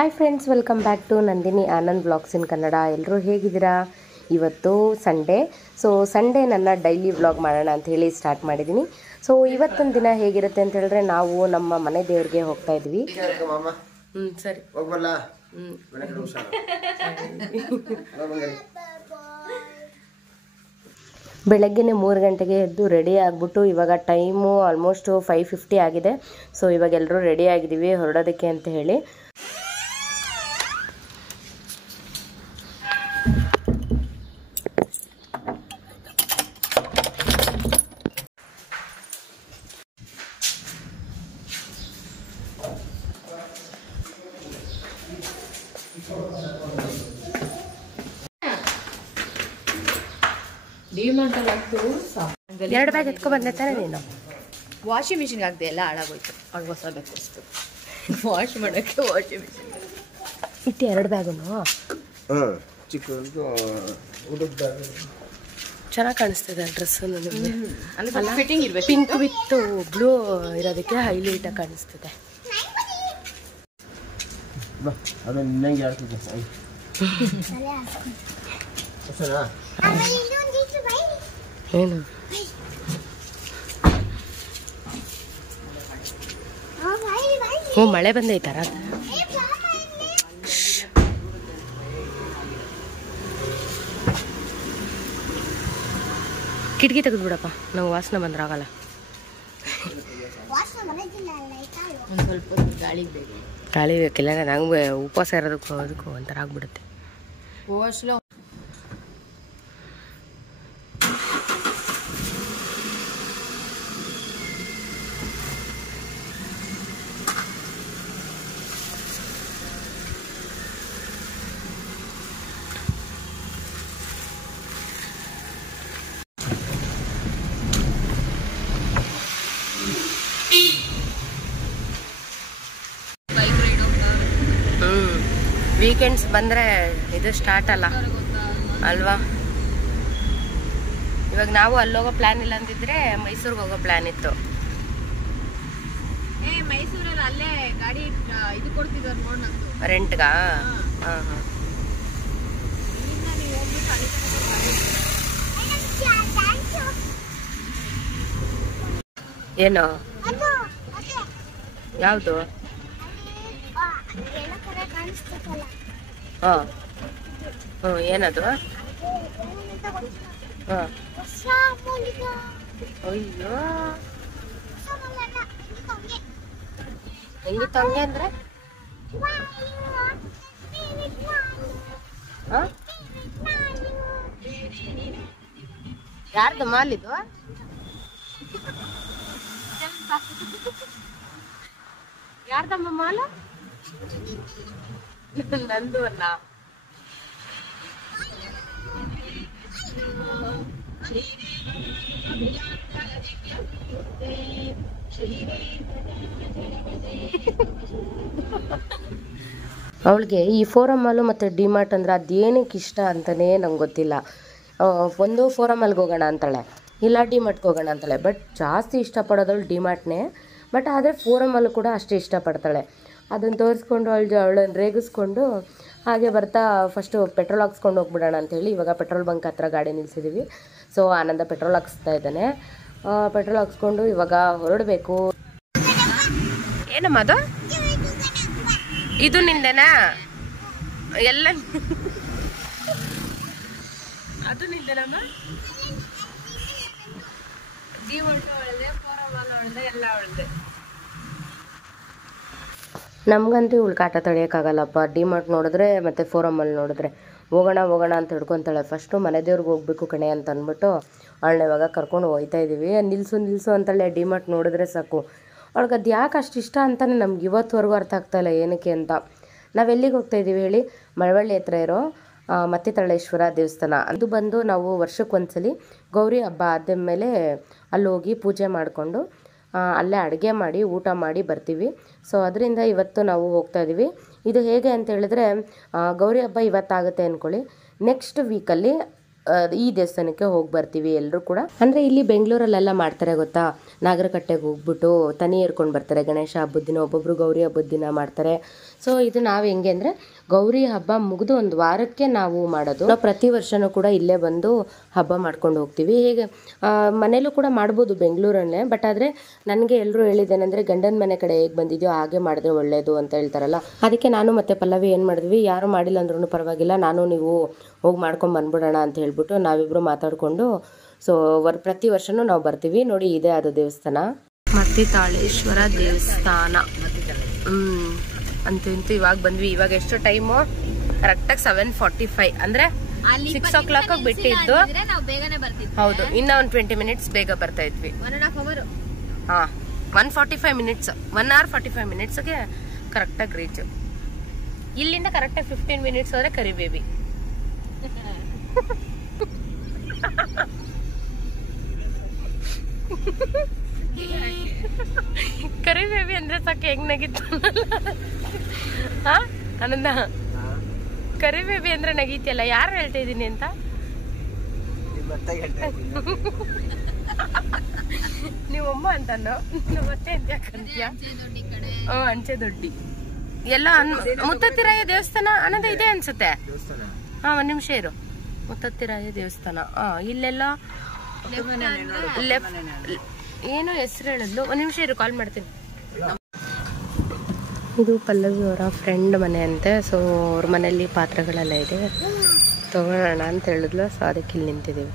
Hi friends, welcome back to Nandini Anand vlogs in Kannada. ಎಲ್ಲರೂ ಹೇಗಿದ್ದೀರಾ? ಇವತ್ತು ಸಂಡೇ. ಸೊ ಸಂಡೇ ನನ್ನ ಡೈಲಿ ವ್ಲಾಗ್ ಮಾಡೋಣ ಅಂತ ಹೇಳಿ ಸ್ಟಾರ್ಟ್ ಮಾಡಿದ್ದೀನಿ. ಸೊ ಇವತ್ತೊಂದು ದಿನ ಹೇಗಿರುತ್ತೆ ಅಂತ ಹೇಳಿದ್ರೆ, ನಾವು ನಮ್ಮ ಮನೆ ದೇವ್ರಿಗೆ ಹೋಗ್ತಾ ಇದ್ವಿ. ಸರಿ ಬೆಳಗ್ಗೆನೇ 3 ಗಂಟೆಗೆ ಎದ್ದು ರೆಡಿ ಆಗಿಬಿಟ್ಟು, ಇವಾಗ ಟೈಮು ಆಲ್ಮೋಸ್ಟ್ 5:50 ಆಗಿದೆ. ಸೊ ಇವಾಗ ಎಲ್ಲರೂ ರೆಡಿ ಆಗಿದ್ದೀವಿ ಹೊರಡೋದಕ್ಕೆ ಅಂತ ಹೇಳಿ. ಎರಡು ಬ್ಯಾಗ್ ಎತ್ಕೊ ಬಂದೆ ತಾನೆ ನೀನು? ವಾಷಿಂಗ್ ಮಿಷಿನ್ಗೆ ಹಾಕ್ದೆ, ಎಲ್ಲ ಹಾಳಾಗೋಯ್ತು. ಆಗ ಹೊಸಬೇಕು ಅಷ್ಟು ವಾಶ್ ಮಾಡೋಕ್ಕೆ ವಾಷಿಂಗ್ ಮಿಷಿನ್ ಇಟ್ಟು 2 ಬ್ಯಾಗು ಚೆನ್ನಾಗಿ ಕಾಣಿಸ್ತಿದೆ ಡ್ರೆಸ್ಸು. ನನಗೆ ಫಿಟ್ಟಿಂಗ್ ಇರಬೇಕು. ಪಿಂಕ್ ವಿತ್ ಬ್ಲೂ ಇರೋದಕ್ಕೆ ಹೈಲೈಟ್ ಆಗಿ ಕಾಣಿಸ್ತಿದೆ. ಏನು ಮಳೆ ಬಂದೈತಾರ? ಕಿಟಕಿ ತೆಗೆದ್ಬಿಡಪ್ಪ, ನಾವು ವಾಸನೆ ಬಂದ್ರೆ ಆಗಲ್ಲ. ಒಂದು ಸ್ವಲ್ಪ ಗಾಳಿ ಬೇಕು. ಗಾಳಿ ಬೇಕಿಲ್ಲ, ನಂಗೆ ಉಪವಾಸ ಇರೋದಕ್ಕೂ ಅದಕ್ಕೂ ಒಂಥರ ಆಗ್ಬಿಡುತ್ತೆ. ಹೋಸ್ಲು ವೀಕೆಂಡ್ಸ್ ಬಂದರೆ ಇದು ಸ್ಟಾರ್ಟ್ ಅಲ್ವಾ? ಇವಾಗ ನಾವು ಅಲ್ಲೋಗೋ ಪ್ಲ್ಯಾನ್ ಇಲ್ಲ ಅಂತಿದ್ರೆ ಮೈಸೂರಿಗೆ ಹೋಗೋ ಪ್ಲ್ಯಾನ್ ಇತ್ತು. ಮೈಸೂರಲ್ಲಿ ಅಲ್ಲೇ ಗಾಡಿ ಇದು ಕೊಡ್ತಿದ್ದಾರೆ ನೋಡ್, ನಂದು ರೆಂಟ್ಗಾ? ಹಾಂ ಹಾಂ. ಏನು ಯಾವುದು? ಹಾಂ ಹ್ಞೂ, ಏನದು? ಹಾಂ, ಅಯ್ಯೋ ಹೆಂಗಿತ್ತು ಹಂಗೆ ಅಂದರೆ? ಹಾಂ, ಯಾರ್ದು ಮಾಲಿದು? ಯಾರ್ದಮ್ಮ ಮಾಲ? ನಂದು ಅಲ್ಲ. ಅವಳಿಗೆ ಈ ಫೋರಮ್ ಮಾಲು ಮತ್ತು ಡಿಮಾರ್ಟ್ ಅಂದರೆ ಅದೇನಕ್ಕೆ ಇಷ್ಟ ಅಂತಲೇ ನಂಗೆ ಗೊತ್ತಿಲ್ಲ. ಒಂದು ಫೋರಮ್ ಮಾಲ್ಗೆ ಹೋಗೋಣ ಅಂತಾಳೆ, ಇಲ್ಲ ಡಿಮಾರ್ಟ್ಗೆ ಹೋಗೋಣ ಅಂತಾಳೆ. ಬಟ್ ಜಾಸ್ತಿ ಇಷ್ಟಪಡೋದವಳು ಡಿಮಾರ್ಟ್ನೇ. ಬಟ್ ಆದರೆ ಫೋರಮ್ ಮಾಲು ಕೂಡ ಅಷ್ಟೇ ಇಷ್ಟಪಡ್ತಾಳೆ. ಅದನ್ನು ತೋರಿಸ್ಕೊಂಡು ಅವಳನ್ನು ರೇಗಿಸ್ಕೊಂಡು ಹಾಗೆ ಬರ್ತಾ ಫಸ್ಟು ಪೆಟ್ರೋಲ್ ಹಾಕ್ಸ್ಕೊಂಡು ಹೋಗ್ಬಿಡೋಣ ಅಂಥೇಳಿ ಇವಾಗ ಪೆಟ್ರೋಲ್ ಬಂಕ್ ಹತ್ರ ಗಾಡಿ ನಿಲ್ಲಿಸಿದ್ದೀವಿ. ಸೊ ಆನಂದ ಪೆಟ್ರೋಲ್ ಹಾಕ್ಸ್ತಾ ಇದ್ದಾನೆ. ಪೆಟ್ರೋಲ್ ಹಾಕ್ಸ್ಕೊಂಡು ಇವಾಗ ಹೊರಡಬೇಕು. ಏನಮ್ಮ ಅದು? ಇದು ನಿಂದೇನಾ? ಎಲ್ಲ ಅದು ನಿಂದೇನಮ್ಮ? ನಮಗಂತೂ ಇವಳು ಕಾಟ ತಡೆಯೋಕ್ಕಾಗಲ್ಲಪ್ಪ. ಡಿಮಾರ್ಟ್ ನೋಡಿದ್ರೆ ಮತ್ತು ಫೋರಮ್ ಮಾಲ್ ನೋಡಿದ್ರೆ ಹೋಗೋಣ ಅಂತ ಹಿಡ್ಕೊತಾಳೆ. ಫಸ್ಟು ಮನೆ ದೇವ್ರಿಗೆ ಹೋಗ್ಬೇಕು ಕಣೆ ಅಂತ ಅಂದ್ಬಿಟ್ಟು ಅವಳನ್ನ ಇವಾಗ ಕರ್ಕೊಂಡು ಹೋಗ್ತಾ ಇದ್ದೀವಿ. ನಿಲ್ಲಿಸು ಅಂತಾಳೆ. ಡಿಮಾರ್ಟ್ ನೋಡಿದ್ರೆ ಸಾಕು. ಅವಳಿಗೆ ಅದು ಯಾಕೆ ಅಷ್ಟು ಇಷ್ಟ ಅಂತಲೇ ನಮ್ಗೆ ಇವತ್ತುವರೆಗೂ ಅರ್ಥ ಆಗ್ತಾಯಿಲ್ಲ ಏನಕ್ಕೆ ಅಂತ. ನಾವೆಲ್ಲಿಗೆ ಹೋಗ್ತಾಯಿದ್ದೀವಿ ಹೇಳಿ? ಮಳವಳ್ಳಿ ಹತ್ರ ಇರೋ ಮತ್ತಿತಳೇಶ್ವರ ದೇವಸ್ಥಾನ. ಅದು ಬಂದು ನಾವು ವರ್ಷಕ್ಕೊಂದ್ಸಲಿ ಗೌರಿ ಹಬ್ಬ ಆದಮೇಲೆ ಅಲ್ಲಿ ಹೋಗಿ ಪೂಜೆ ಮಾಡಿಕೊಂಡು ಅಲ್ಲೇ ಅಡುಗೆ ಮಾಡಿ ಊಟ ಮಾಡಿ ಬರ್ತೀವಿ. ಸೊ ಅದರಿಂದ ಇವತ್ತು ನಾವು ಹೋಗ್ತಾ ಇದ್ದೀವಿ. ಇದು ಹೇಗೆ ಅಂತ ಹೇಳಿದ್ರೆ, ಗೌರಿ ಹಬ್ಬ ಇವತ್ತಾಗುತ್ತೆ ಅಂದ್ಕೊಳ್ಳಿ, ನೆಕ್ಸ್ಟ್ ವೀಕಲ್ಲಿ ಈ ದೇವಸ್ಥಾನಕ್ಕೆ ಹೋಗಿ ಬರ್ತೀವಿ ಎಲ್ಲರೂ ಕೂಡ. ಅಂದರೆ ಇಲ್ಲಿ ಬೆಂಗಳೂರಲ್ಲೆಲ್ಲ ಮಾಡ್ತಾರೆ ಗೊತ್ತಾ, ನಾಗರಕಟ್ಟೆಗೆ ಹೋಗ್ಬಿಟ್ಟು ತನಿ ಏರ್ಕೊಂಡು ಬರ್ತಾರೆ. ಗಣೇಶ ಹಬ್ಬದ ದಿನ, ಒಬ್ಬೊಬ್ಬರು ಗೌರಿ ಹಬ್ಬದ ದಿನ ಮಾಡ್ತಾರೆ. ಸೊ ಇದು ನಾವು ಹೆಂಗೆ ಅಂದರೆ ಗೌರಿ ಹಬ್ಬ ಮುಗಿದು ಒಂದು ವಾರಕ್ಕೆ ನಾವು ಮಾಡೋದು. ನಾವು ಪ್ರತಿ ವರ್ಷವೂ ಕೂಡ ಇಲ್ಲೇ ಬಂದು ಹಬ್ಬ ಮಾಡ್ಕೊಂಡು ಹೋಗ್ತೀವಿ. ಹೇಗೆ ಮನೇಲೂ ಕೂಡ ಮಾಡ್ಬೋದು ಬೆಂಗಳೂರಲ್ಲೇ, ಬಟ್ ಆದರೆ ನನಗೆ ಎಲ್ಲರೂ ಹೇಳಿದ್ದೇನೆಂದರೆ ಗಂಡನ ಮನೆ ಕಡೆ ಹೇಗೆ ಬಂದಿದೆಯೋ ಹಾಗೆ ಮಾಡಿದ್ರೆ ಒಳ್ಳೆಯದು ಅಂತ ಹೇಳ್ತಾರಲ್ಲ, ಅದಕ್ಕೆ ನಾನು ಮತ್ತು ಪಲ್ಲವಿ ಏನು ಮಾಡಿದ್ವಿ, ಯಾರು ಮಾಡಿಲ್ಲ ಅಂದ್ರೂ ಪರವಾಗಿಲ್ಲ, ನಾನು ನೀವು ಹೋಗಿ ಮಾಡ್ಕೊಂಡು ಬಂದ್ಬಿಡೋಣ ಅಂತ ಹೇಳ್ಬಿಟ್ಟು ನಾವಿಬ್ಬರು ಮಾತಾಡಿಕೊಂಡು ಸೊ ಪ್ರತಿ ವರ್ಷವೂ ನಾವು ಬರ್ತೀವಿ. ನೋಡಿ ಇದೇ ಅದು ದೇವಸ್ಥಾನ, ಮತ್ತಿತಾಳೇಶ್ವರ ದೇವಸ್ಥಾನ. ಅಂತೂ ಇಂತೂ ಇವಾಗ ಬಂದ್ವಿ. ಇವಾಗ ಎಷ್ಟು ಟೈಮು? ಕರೆಕ್ಟಾಗಿ 7:45 ಅಂದರೆ 6 o'clock ಬಿಟ್ಟಿದ್ದು. ಹೌದು, ಇನ್ನ ಒಂದು 20 minutes ಬೇಗ ಬರ್ತಾ ಇದ್ವಿ. 1.5 hour. ಹಾಂ, 1:45 minutes, 1 hour 45 minutesಗೆ ಕರೆಕ್ಟಾಗಿ ರೀಚ್. ಇಲ್ಲಿಂದ ಕರೆಕ್ಟಾಗಿ 15 minutes ಹೋದ್ರೆ ಕರಿಬೇಬಿ. ಕರಿಬೇಬಿ ಅಂದ್ರೆ ಸಾಕು ಹೆಂಗ್ ನಗಿತ್ತು. ಹಾ ಆನಂದ, ಕರಿಬೇಬಿ ಅಂದ್ರೆ ನಗೀತಿಯಲ್ಲ, ಯಾರು ಹೇಳ್ತಾ ಇದ್ದೀನಿ ಅಂತ? ನೀವಮ್ಮ ಅಂತಾನು ಮತ್ತೆ ಅಂತ ಯಾಕಂತೀಯ? ಅಂಚೆ ದೊಡ್ಡಿ ಎಲ್ಲ ಮುತ್ತತ್ತಿರಾಯ ದೇವಸ್ಥಾನ ಆನಂದ ಇದೆ ಅನ್ಸುತ್ತೆ. ಹಾ, ಒಂದ್ ನಿಮಿಷ ಇರು. ಮುತ್ತತ್ತಿರಾಯ ದೇವಸ್ಥಾನ ಇಲ್ಲೆಲ್ಲ ಏನೋ ಹೆಸರು ಹೇಳಿದ್ಲು. ಒಂದ್ ನಿಮಿಷ ಇರು, ಕಾಲ್ ಮಾಡ್ತೀನಿ. ಇದು ಪಲ್ಲವಿ ಅವರ ಫ್ರೆಂಡ್ ಮನೆ ಅಂತೆ. ಸೊ ಅವ್ರ ಮನೆಯಲ್ಲಿ ಪಾತ್ರೆಗಳೆಲ್ಲ ಇದೆ, ತಗೊಳ್ಳೋಣ ಅಂತ ಹೇಳಿದ್ಲು. ಸೊ ಅದಕ್ಕೆ ಇಲ್ಲಿ ನಿಂತಿದ್ದೀವಿ.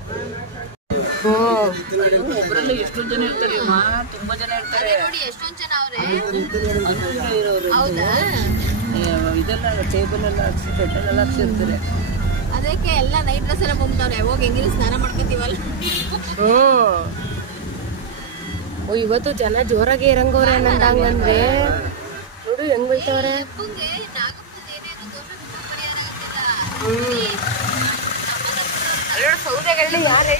ಅದಕ್ಕೆ ಎಲ್ಲ ನೈಟ್ ಡ್ರೆಸ್ ಎಲ್ಲ ಬಂದ್ಬಿಟ್ಟವ್ರೆ. ಹೋಗಿ ಹೆಂಗಿನ ಸ್ನಾನ ಮಾಡ್ಕೊತೀವಲ್ಲ. ಓ, ಇವತ್ತು ಜನ ಜೋರಾಗಿ ಇರಂಗವ್ರೆ ಹಂಗಂದ್ರೆ ನೋಡು ಹೆಂಗ್ ಬೀಳ್ತವ್ರೆ. ಸೌದೆಗಳನ್ನ ಯಾರು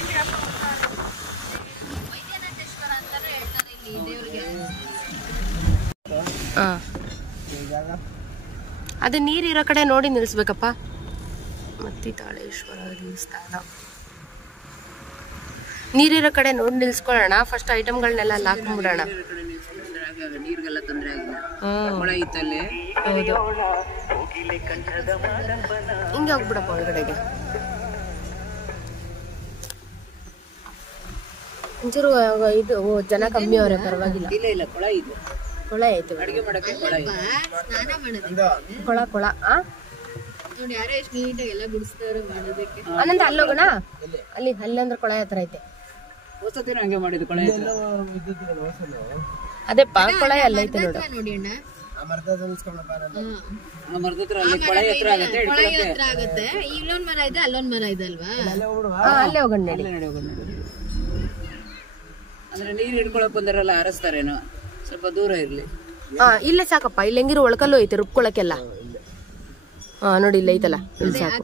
ಅದು ನೀರಿರೋ ಕಡೆ ನೋಡಿ ನಿಲ್ಲಿಸ್ಬೇಕಪ್ಪ. ಮತ್ತಿತಾಳೇಶ್ವರ ದೇವಸ್ಥಾನ ನೀರಿರೋ ಕಡೆ ನೋಡಿ ನಿಲ್ಸ್ಕೊಳ್ಳೋಣ. ಫಸ್ಟ್ ಐಟಮ್ಗಳನ್ನೆಲ್ಲ ಅಲ್ಲಿ ಹಾಕೊಂಡ್ಬಿಡೋಣ. ನೀರಿಗೆಲ್ಲ ತೊಂದರೆ ಆಗಿಲ್ಲ. ಹೌದು, ಹಿಂಗೆ ಹೋಗ್ಬಿಡಪ್ಪ ಒಳಗಡೆಗೆ. ಒಂಚೂರು ಇದು ಜನ ಕಮ್ಮಿ ಅವ್ರೆ, ಪರವಾಗಿಲ್ಲ. ಇಲ್ಲ, ಕೊಳ ಇದೆ, ಕೊಳ ಐತೆ ಅಡಿಗೆ ಮಾಡಕ್ಕೆ. ಕೊಳ ಇದೆ, ಸ್ನಾನ ಮಾಡೋದಕ್ಕೆ ಕೊಳ ನೋಡಿ. ಯಾರೋ ಎಷ್ಟು ನೀಟಾಗಿ ಎಲ್ಲ ಗುಡಿಸ್ತಾರೆ ಮಾಡೋದಕ್ಕೆ. ಅನಂತ ಅಲ್ಲೋಗೋಣ. ಅಲ್ಲಿ ಅಂದ್ರೆ ಕೊಳ ಹತ್ರ ಐತೆ. ಹೊಸತಿನ ಹಂಗೆ ಮಾಡಿದ್ದು ಕೊಳ. ಅದೇಪ್ಪ ಕೊಳ ಎಲ್ಲ ಐತೆ ನೋಡು. ನೋಡಿ ಅಣ್ಣ, ಮರದ ಅಲ್ಲಿ ಕೊಳ ಹತ್ರ ಆಗುತ್ತೆ. ಇಲ್ಲೊಂದ್ ಮರ ಇದೆ, ಅಲ್ಲೊಂದ್ ಮರ ಇದೆ ಅಲ್ವಾ? ಅಲ್ಲೇ ಹೋಗೋಣ ನಡಿ. ಅಂದ್ರೆ ನೀರು ಹಿಡ್ಕೊಳಕ್ ಬಂದಾರಲ್ಲ, ಹರಸ್ತಾರೇನೋ, ಸ್ವಲ್ಪ ದೂರ ಇರ್ಲಿ. ಇಲ್ಲೇ ಸಾಕಪ್ಪ. ಇಲ್ಲಿ ಹೆಂಗಿರು ಒಳಕಲ್ಲು ಐತೆ ರುಬ್ಕೊಳಕ್ಕೆಲ್ಲ. ನೋಡಿ ಇಲ್ಲ ಐತಲ್ಲ, ಇಲ್ಲಿ ಸಾಕು.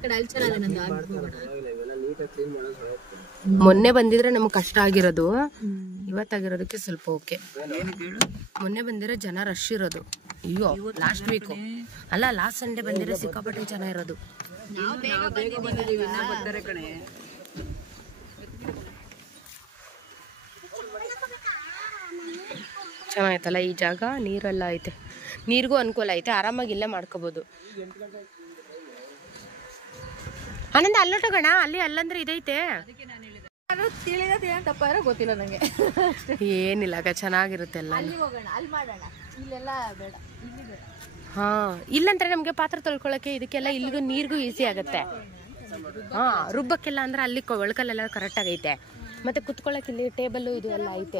ಮೊನ್ನೆ ಬಂದಿದ್ರೆ ನಮ್ಗೆ ಕಷ್ಟ ಆಗಿರೋದು, ಇವತ್ತಾಗಿರೋದಕ್ಕೆ ಸ್ವಲ್ಪ ಓಕೆ. ಮೊನ್ನೆ ಬಂದಿರೋ ಜನ ರಶ್ ಇರೋದು. ಅಯ್ಯೋ, ಲಾಸ್ಟ್ ವೀಕು ಅಲ್ಲ, ಲಾಸ್ಟ್ ಸಂಡೇ ಬಂದಿರೋ ಸಿಕ್ಕಾಪಟ್ಟೆ ಜನ ಇರೋದು. ಚೆನ್ನಾಗೈತಲ್ಲ ಈ ಜಾಗ, ನೀರೆಲ್ಲ ಐತೆ, ನೀರಿಗೂ ಅನುಕೂಲ ಐತೆ, ಆರಾಮಾಗಿ ಇಲ್ಲೇ ಮಾಡ್ಕೋಬಹುದು. ಆನಂದ ಅಲ್ಲೋಟಗೋಣ, ಅಲ್ಲಂದ್ರೆ ಇದೈತೆ. ಗೊತ್ತಿಲ್ಲ ನಂಗೆ. ಏನಿಲ್ಲ, ಚೆನ್ನಾಗಿರುತ್ತೆ ಎಲ್ಲ. ಹಾ, ಇಲ್ಲಂದ್ರೆ ನಮ್ಗೆ ಪಾತ್ರೆ ತೊಳ್ಕೊಳಕ್ಕೆ ಇದಕ್ಕೆಲ್ಲ ಇಲ್ಲಿಗೂ ನೀರಿಗೂ ಈಸಿ ಆಗತ್ತೆ. ಹಾ, ರುಬ್ಬಕ್ಕೆಲ್ಲ ಅಂದ್ರೆ ಅಲ್ಲಿ ಒಳಕಲ್ಲೆಲ್ಲ ಕರೆಕ್ಟ್ ಆಗೈತೆ. ಮತ್ತೆ ಕುತ್ಕೊಳಕ್ ಇಲ್ಲಿ ಟೇಬಲ್ ಇದು ಎಲ್ಲ ಐತೆ.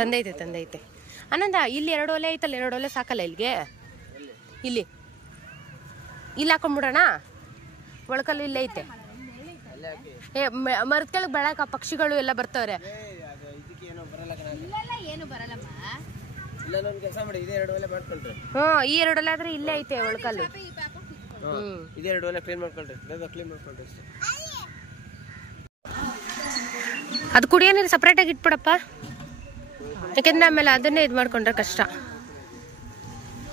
ತಂದೈತೆ ಆನಂದ. ಇಲ್ಲಿ 2 ಒಲೆ ಐತಲ್ಲ, 2 ಒಲೆ ಸಾಕಲ್ಲ ಇಲ್ಲಿಗೆ. ಇಲ್ಲಿ ಹಾಕೊಂಡ್ಬಿಡೋಣ. ಒಳಕಲ್ಲು ಇಲ್ಲೇ ಐತೆ. ಮರದ ಕೆಳಗೆ ಬೆಳಕ ಪಕ್ಷಿಗಳು ಎಲ್ಲ ಬರ್ತವ್ರೆ. ಈ 2 ಒಲೆ ಆದ್ರೆ ಇಲ್ಲೇ ಐತೆ ಒಳಕಲ್ಲು. ಅದು ಕುಡಿಯೋ ನೀರು ಸಪ್ರೇಟ್ ಆಗಿ ಇಟ್ಬಿಡಪ್ಪ, ಯಾಕೆಂದ್ರೆ ಆಮೇಲೆ ಅದನ್ನೇ ಇದು ಮಾಡ್ಕೊಂಡ್ರೆ ಕಷ್ಟ.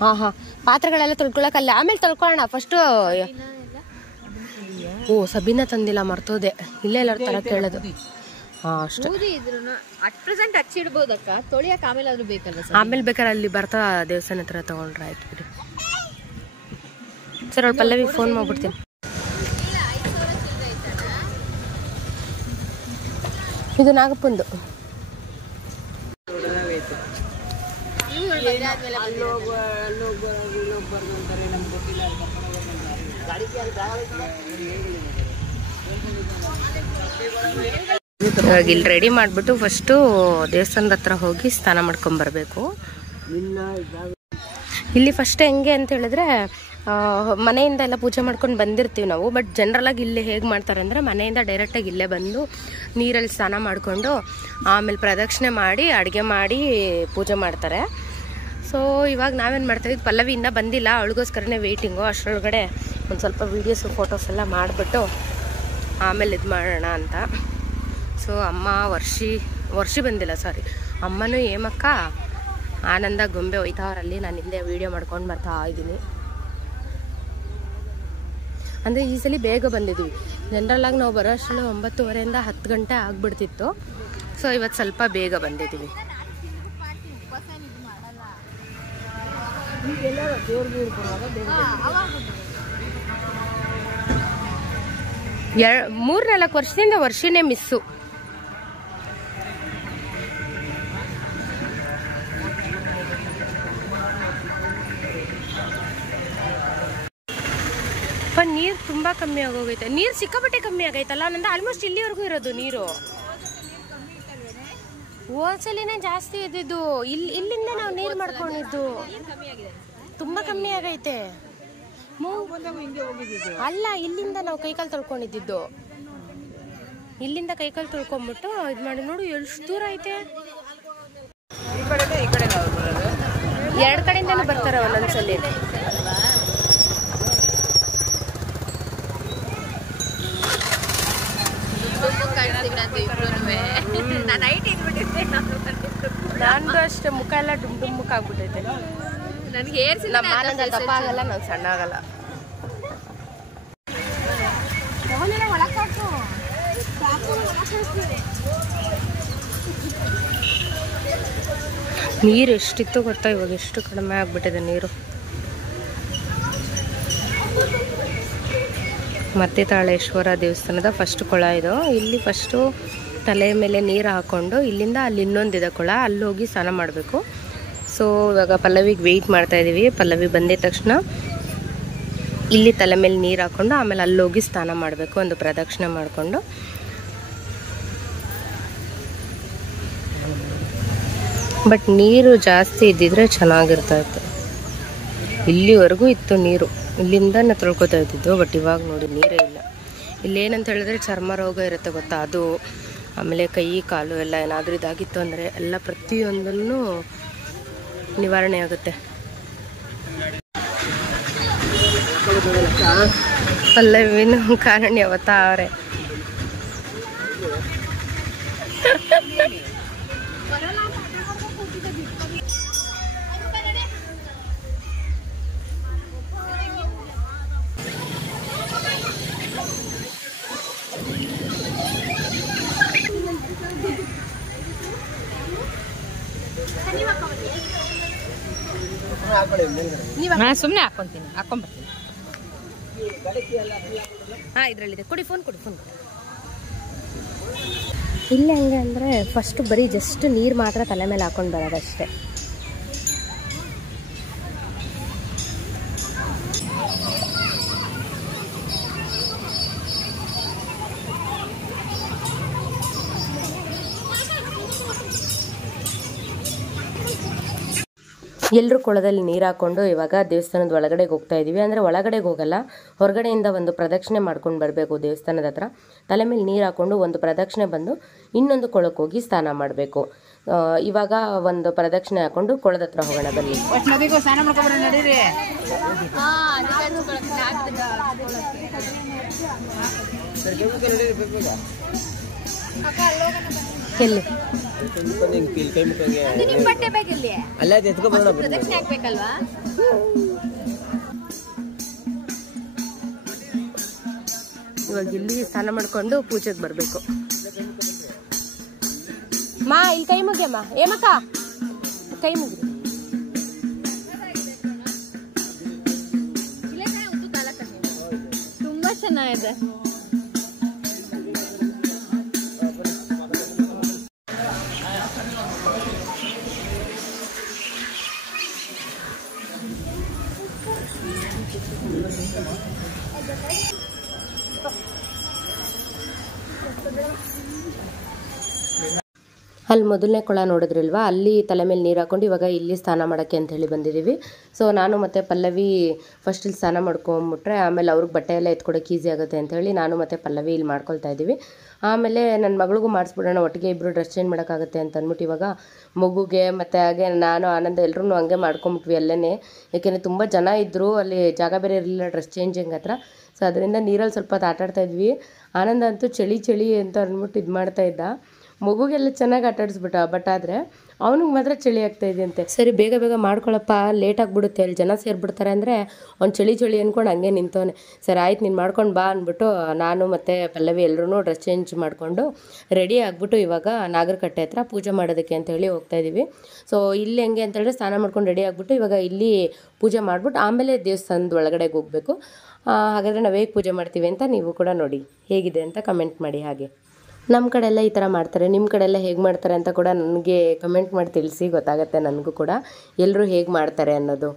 ಹಾ, ಪಾತ್ರೆಗಳೆಲ್ಲ ತೊಳ್ಕೊಳಕಲ್ಲ, ಆಮೇಲೆ ತೊಳ್ಕೊಳ್ಳೋಣ ಫಸ್ಟು. ಓ, ಸಬೀನಾ ತಂದಿಲ್ಲ, ಮರ್ತೋದೆ. ಇಲ್ಲೇ ಎಲ್ಲರ ತರ ಕೇಳೋದು. ಹಾಂ ಅಷ್ಟೇ. ಬೂದಿ ಇದ್ರು ಅಟ್ ಪ್ರೆಸೆಂಟ್ ಹಚ್ಚಿಡ್ಬೋದಕ್ಕ, ತೊಳಿಯಕ್ಕೆ ಆಮೇಲೆ ಆದ್ರೂ ಬೇಕಲ್ಲ ಸರ್. ಆಮೇಲೆ ಬೇಕಾದ್ರೆ ಅಲ್ಲಿ ಬರ್ತಾ ದೇವಸ್ಥಾನ ಹತ್ರ ತೊಗೊಂಡ್ರೆ ಆಯ್ತು ಬಿಡಿ. ಸರ್ ಅವ್ಳು ಪಲ್ಲವಿ ಫೋನ್ ಮಾಡ್ಬಿಡ್ತೀನಿ. ಇದು ನಾಗಪ್ಪಂದು. ಇವಾಗ ಇಲ್ಲಿ ರೆಡಿ ಮಾಡಿಬಿಟ್ಟು ಫಸ್ಟು ದೇವಸ್ಥಾನದ ಹತ್ರ ಹೋಗಿ ಸ್ನಾನ ಮಾಡ್ಕೊಂಬರ್ಬೇಕು. ಇಲ್ಲಿ ಫಸ್ಟ್ ಹೆಂಗೆ ಅಂತ ಹೇಳಿದ್ರೆ ಮನೆಯಿಂದ ಎಲ್ಲ ಪೂಜೆ ಮಾಡ್ಕೊಂಡು ಬಂದಿರ್ತೀವಿ ನಾವು. ಬಟ್ ಜನರಲಾಗಿ ಇಲ್ಲಿ ಹೇಗೆ ಮಾಡ್ತಾರೆ ಅಂದರೆ ಮನೆಯಿಂದ ಡೈರೆಕ್ಟಾಗಿ ಇಲ್ಲೇ ಬಂದು ನೀರಲ್ಲಿ ಸ್ನಾನ ಮಾಡಿಕೊಂಡು ಆಮೇಲೆ ಪ್ರದಕ್ಷಿಣೆ ಮಾಡಿ ಅಡುಗೆ ಮಾಡಿ ಪೂಜೆ ಮಾಡ್ತಾರೆ. ಸೊ ಇವಾಗ ನಾವೇನು ಮಾಡ್ತೀವಿ, ಪಲ್ಲವಿ ಇನ್ನೂ ಬಂದಿಲ್ಲ, ಅವಳಿಗೋಸ್ಕರನೇ ವೆಯ್ಟಿಂಗು. ಅಷ್ಟರೊಳಗಡೆ ಒಂದು ಸ್ವಲ್ಪ ವೀಡಿಯೋಸು ಫೋಟೋಸ್ ಎಲ್ಲ ಮಾಡಿಬಿಟ್ಟು ಆಮೇಲೆ ಇದು ಮಾಡೋಣ ಅಂತ. ಸೊ ಅಮ್ಮ ವರ್ಷಿ ಬಂದಿಲ್ಲ, ಸಾರಿ, ಅಮ್ಮನೂ ಹೇಮಕ್ಕ ಆನಂದ ಗೊಂಬೆ ಒಯ್ತಾವರಲ್ಲಿ. ನಾನು ಹಿಂದೆ ವೀಡಿಯೋ ಮಾಡ್ಕೊಂಡು ಬರ್ತಾ ಇದ್ದೀನಿ. ಅಂದರೆ ಈ ಸಲ ಬೇಗ ಬಂದಿದ್ವಿ. ಜನರಲ್ಲಾಗಿ ನಾವು ಬರೋ ಅಷ್ಟರಲ್ಲಿ 9:30 10 ಗಂಟೆ ಆಗಿಬಿಡ್ತಿತ್ತು. ಸೊ ಇವತ್ತು ಸ್ವಲ್ಪ ಬೇಗ ಬಂದಿದ್ದೀವಿ. 3-4 ವರ್ಷದಿಂದ ವರ್ಷನೇ ಮಿಸ್ಸು. ನೀರು ತುಂಬಾ ಕಮ್ಮಿ ಆಗೋಗೈತೆ. ನೀರು ಸಿಕ್ಕಾಪಟ್ಟೆ ಕಮ್ಮಿ ಆಗೈತಲ್ಲ. ನಂದು ಆಲ್ಮೋಸ್ಟ್ ಇಲ್ಲಿವರೆಗೂ ಇರೋದು ನೀರು. ಹೋದ್ಸಲಿನೇ ಜಾಸ್ತಿ ಇದ್ದಿದ್ದು. ಇಲ್ಲಿಂದ ನಾವು ನೀರು ಮಾಡ್ಕೊಂಡಿದ್ದು ತುಂಬಾ ಕಮ್ಮಿ ಆಗೈತೆ. ಅಲ್ಲ, ಇಲ್ಲಿಂದ ನಾವು ಕೈಕಾಲು ತೊಳ್ಕೊಂಡಿದ್ದು. ಇಲ್ಲಿಂದ ಕೈಕಾಲು ತೊಳ್ಕೊಂಡ್ಬಿಟ್ಟು ಇದು ಮಾಡಿ ನೋಡು ಎಷ್ಟು ದೂರ ಐತೆ. 2 ಕಡೆಯಿಂದನೂ ಬರ್ತಾರೆ ಒಂದೊಂದ್ಸಲಿ. ನಂದು ಅಷ್ಟೇ, ಮುಖ ಎಲ್ಲ ಡುಮ್ ಮುಖ ಆಗ್ಬಿಟ್ಟೈತೆ. ನಮ್ಮ ಆನಂದ ದಪ್ಪ ಆಗಲ್ಲ, ನಾನು ಸಣ್ಣ ಆಗಲ್ಲ. ನೀರು ಎಷ್ಟಿತ್ತು ಗೊತ್ತಾ, ಇವಾಗ ಎಷ್ಟು ಕಡಿಮೆ ಆಗ್ಬಿಟ್ಟಿದೆ ನೀರು. ಮತ್ತೆ ತಾಳೇಶ್ವರ ದೇವಸ್ಥಾನದ ಫಸ್ಟ್ ಕೊಳ ಇದು. ಇಲ್ಲಿ ಫಸ್ಟು ತಲೆ ಮೇಲೆ ನೀರು ಹಾಕ್ಕೊಂಡು ಇಲ್ಲಿಂದ ಅಲ್ಲಿ ಇನ್ನೊಂದಿದೆ ಕೊಳ, ಅಲ್ಲಿ ಹೋಗಿ ಸ್ನಾನ ಮಾಡಬೇಕು. ಸೊ ಇವಾಗ ಪಲ್ಲವಿಗೆ ವೆಯ್ಟ್ ಮಾಡ್ತಾ ಇದ್ದೀವಿ. ಪಲ್ಲವಿ ಬಂದಿದ ತಕ್ಷಣ ಇಲ್ಲಿ ತಲೆ ಮೇಲೆ ನೀರು ಹಾಕ್ಕೊಂಡು ಆಮೇಲೆ ಅಲ್ಲಿ ಹೋಗಿ ಸ್ನಾನ ಮಾಡಬೇಕು, ಒಂದು ಪ್ರದಕ್ಷಿಣೆ ಮಾಡಿಕೊಂಡು. ಬಟ್ ನೀರು ಜಾಸ್ತಿ ಇದ್ದಿದ್ರೆ ಚೆನ್ನಾಗಿರ್ತಾ ಇತ್ತು. ಇಲ್ಲಿವರೆಗೂ ಇತ್ತು ನೀರು, ಇಲ್ಲಿಂದ ತೊಳ್ಕೊತಾ ಇದ್ದಿದ್ದು. ಬಟ್ ಇವಾಗ ನೋಡಿ ನೀರೇ ಇಲ್ಲ. ಇಲ್ಲೇನಂತ ಹೇಳಿದ್ರೆ ಚರ್ಮ ರೋಗ ಇರುತ್ತೆ ಗೊತ್ತಾ, ಅದು ಆಮೇಲೆ ಕೈ ಕಾಲು ಎಲ್ಲ ಏನಾದರೂ ಇದಾಗಿತ್ತು ಅಂದರೆ ಎಲ್ಲ ಪ್ರತಿಯೊಂದನ್ನು ನಿವಾರಣೆ ಆಗುತ್ತೆ. ಪಲ್ಲವಿನ ಕಾರಣ್ಯ ಅವತಾರೆ. ಸುಮ್ಮನೆ ಹಾಕೊಂತೀನಿ, ಹಾಕೊಂಡ್ಬರ್ತೀನಿ. ಹಾಂ, ಇದರಲ್ಲಿದೆ, ಕೊಡಿ ಫೋನ್ ಕೊಡಿ. ಇಲ್ಲ ಹೆಂಗೆ ಅಂದರೆ ಫಸ್ಟ್ ಬರೀ ಜಸ್ಟ್ ನೀರು ಮಾತ್ರ ತಲೆ ಮೇಲೆ ಹಾಕೊಂಡು ಬರೋದಷ್ಟೇ. ಎಲ್ಲರೂ ಕೊಳದಲ್ಲಿ ನೀರು ಹಾಕ್ಕೊಂಡು ಇವಾಗ ದೇವಸ್ಥಾನದ ಒಳಗಡೆಗೆ ಹೋಗ್ತಾ ಇದ್ದೀವಿ. ಅಂದರೆ ಒಳಗಡೆಗೆ ಹೋಗಲ್ಲ, ಹೊರಗಡೆಯಿಂದ ಒಂದು ಪ್ರದಕ್ಷಿಣೆ ಮಾಡ್ಕೊಂಡು ಬರಬೇಕು ದೇವಸ್ಥಾನದ ಹತ್ರ. ತಲೆ ಮೇಲೆ ನೀರು ಹಾಕ್ಕೊಂಡು ಒಂದು ಪ್ರದಕ್ಷಿಣೆ ಬಂದು ಇನ್ನೊಂದು ಕೊಳಕ್ಕೆ ಹೋಗಿ ಸ್ನಾನ ಮಾಡಬೇಕು. ಇವಾಗ ಒಂದು ಪ್ರದಕ್ಷಿಣೆ ಹಾಕ್ಕೊಂಡು ಕೊಳದ ಹತ್ರ ಹೋಗೋಣ ಬನ್ನಿ. ಸ್ನಾನ ಮಾಡ್ಕೊಂಡ್ರೆ ನಡೀರಿ. ಎಲ್ಲಿ ಬಟ್ಟೆ ಬೇಕಿಲ್ಲಿ ಪ್ರದಕ್ಷಿಣೆ ಹಾಕ್ಬೇಕಲ್ವಾ? ಇವಾಗ ಇಲ್ಲಿ ಸ್ನಾನ ಮಾಡ್ಕೊಂಡು ಪೂಜೆಗೆ ಬರಬೇಕು. ಮಾ ಇಲ್ಲಿ ಕೈ ಮುಗಿಯಮ್ಮ, ಏಮಕ್ಕ ಕೈ ಮುಗಿ. ತುಂಬಾ ಚೆನ್ನಾಗಿದೆ. ಅಲ್ಲಿ ಮೊದಲನೇ ಕೊಳ ನೋಡಿದ್ರಲ್ವಾ, ಅಲ್ಲಿ ತಲೆ ಮೇಲೆ ನೀರು ಹಾಕೊಂಡು ಇವಾಗ ಇಲ್ಲಿ ಸ್ನಾನ ಮಾಡೋಕ್ಕೆ ಅಂತ ಹೇಳಿ ಬಂದಿದ್ದೀವಿ. ಸೊ ನಾನು ಮತ್ತು ಪಲ್ಲವಿ ಫಸ್ಟ್ ಇಲ್ಲಿ ಸ್ನಾನ ಮಾಡ್ಕೊಂಬಿಟ್ರೆ ಆಮೇಲೆ ಅವ್ರಿಗೆ ಬಟ್ಟೆ ಎಲ್ಲ ಎತ್ಕೊಡೋಕೆ ಈಸಿ ಆಗುತ್ತೆ ಅಂತ ಹೇಳಿ ನಾನು ಮತ್ತು ಪಲ್ಲವಿ ಇಲ್ಲಿ ಮಾಡ್ಕೊಳ್ತಾ ಇದ್ದೀವಿ. ಆಮೇಲೆ ನನ್ನ ಮಗಳಿಗೂ ಮಾಡಿಸ್ಬಿಡೋಣ, ಒಟ್ಟಿಗೆ ಇಬ್ಬರು ಡ್ರೆಸ್ ಚೇಂಜ್ ಮಾಡೋಕ್ಕಾಗುತ್ತೆ ಅಂತ ಅಂದ್ಬಿಟ್ಟು ಇವಾಗ ಮಗುಗೆ ಮತ್ತು ಹಾಗೆ ನಾನು ಆನಂದ ಎಲ್ಲರೂ ಹಂಗೆ ಮಾಡ್ಕೊಂಬಿಟ್ವಿ ಅಲ್ಲೇ. ಏಕೆಂದರೆ ತುಂಬ ಜನ ಇದ್ದರು, ಅಲ್ಲಿ ಜಾಗ ಬೇರೆ ಇರಲಿಲ್ಲ ಡ್ರೆಸ್ ಚೇಂಜಿಂಗ್ ಹತ್ರ. ಸೊ ಅದರಿಂದ ನೀರಲ್ಲಿ ಸ್ವಲ್ಪ ಹೊತ್ತು ಆಟಾಡ್ತಾ ಇದ್ವಿ. ಆನಂದ ಅಂತೂ ಚಳಿ ಚಳಿ ಅಂತ ಅಂದ್ಬಿಟ್ಟು ಇದು ಮಾಡ್ತಾ ಇದ್ದ. ಮಗುಗೆಲ್ಲ ಚೆನ್ನಾಗಿ ಆಟಾಡಿಸ್ಬಿಟ್ಟ, ಬಟ್ ಆದರೆ ಅವನಿಗೆ ಮಾತ್ರ ಚಳಿ ಆಗ್ತಾ ಇದೆಯಂತೆ. ಸರಿ ಬೇಗ ಬೇಗ ಮಾಡ್ಕೊಳಪ್ಪ, ಲೇಟ್ ಆಗಿಬಿಡುತ್ತೆ, ಅಲ್ಲಿ ಜನ ಸೇರಿಬಿಡ್ತಾರೆ ಅಂದರೆ ಅವ್ನು ಚಳಿ ಚಳಿ ಅಂದ್ಕೊಂಡು ಹಂಗೆ ನಿಂತವನೆ. ಸರಿ ಆಯ್ತು ನೀನು ಮಾಡ್ಕೊಂಡು ಬಾ ಅಂದ್ಬಿಟ್ಟು ನಾನು ಮತ್ತು ಪಲ್ಲವಿ ಎಲ್ಲರೂ ಡ್ರೆಸ್ ಚೇಂಜ್ ಮಾಡಿಕೊಂಡು ರೆಡಿ ಆಗಿಬಿಟ್ಟು ಇವಾಗ ನಾಗರಕಟ್ಟೆ ಹತ್ರ ಪೂಜೆ ಮಾಡೋದಕ್ಕೆ ಅಂತೇಳಿ ಹೋಗ್ತಾಯಿದ್ದೀವಿ. ಸೊ ಇಲ್ಲಿ ಹೆಂಗೆ ಅಂತೇಳಿದ್ರೆ ಸ್ನಾನ ಮಾಡ್ಕೊಂಡು ರೆಡಿ ಆಗಿಬಿಟ್ಟು ಇವಾಗ ಇಲ್ಲಿ ಪೂಜೆ ಮಾಡಿಬಿಟ್ಟು ಆಮೇಲೆ ದೇವಸ್ಥಾನದ ಒಳಗಡೆಗೆ ಹೋಗಬೇಕು. ಹಾಗಾದರೆ ನಾವು ಹೇಗೆ ಪೂಜೆ ಮಾಡ್ತೀವಿ ಅಂತ ನೀವು ಕೂಡ ನೋಡಿ, ಹೇಗಿದೆ ಅಂತ ಕಮೆಂಟ್ ಮಾಡಿ. ಹಾಗೆ ನಮ್ಮ ಕಡೆ ಎಲ್ಲ ಈ ಥರ ಮಾಡ್ತಾರೆ, ನಿಮ್ಮ ಕಡೆ ಎಲ್ಲ ಹೇಗೆ ಮಾಡ್ತಾರೆ ಅಂತ ಕೂಡ ನನಗೆ ಕಮೆಂಟ್ ಮಾಡಿ ತಿಳಿಸಿ, ಗೊತ್ತಾಗುತ್ತೆ ನನಗೂ ಕೂಡ ಎಲ್ಲರೂ ಹೇಗೆ ಮಾಡ್ತಾರೆ ಅನ್ನೋದು.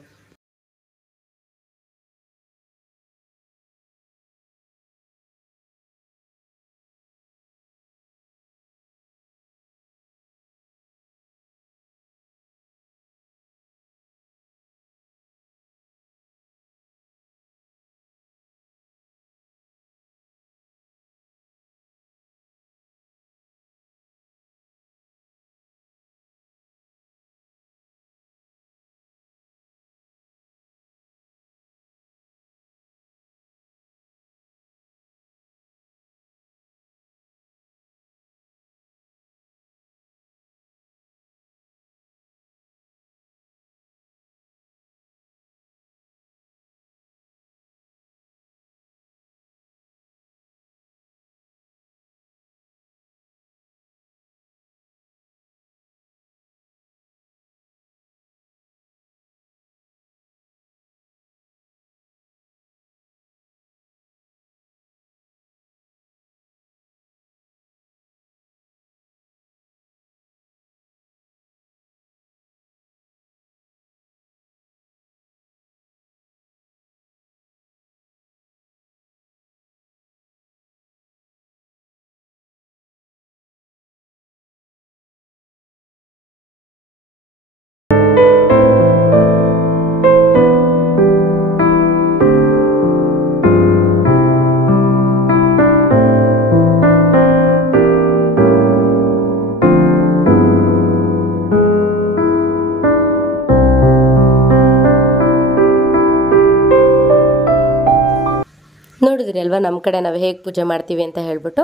ನೋಡಿದ್ರಿ ಅಲ್ವಾ ನಮ್ಮ ಕಡೆ ನಾವು ಹೇಗೆ ಪೂಜೆ ಮಾಡ್ತೀವಿ ಅಂತ ಹೇಳ್ಬಿಟ್ಟು.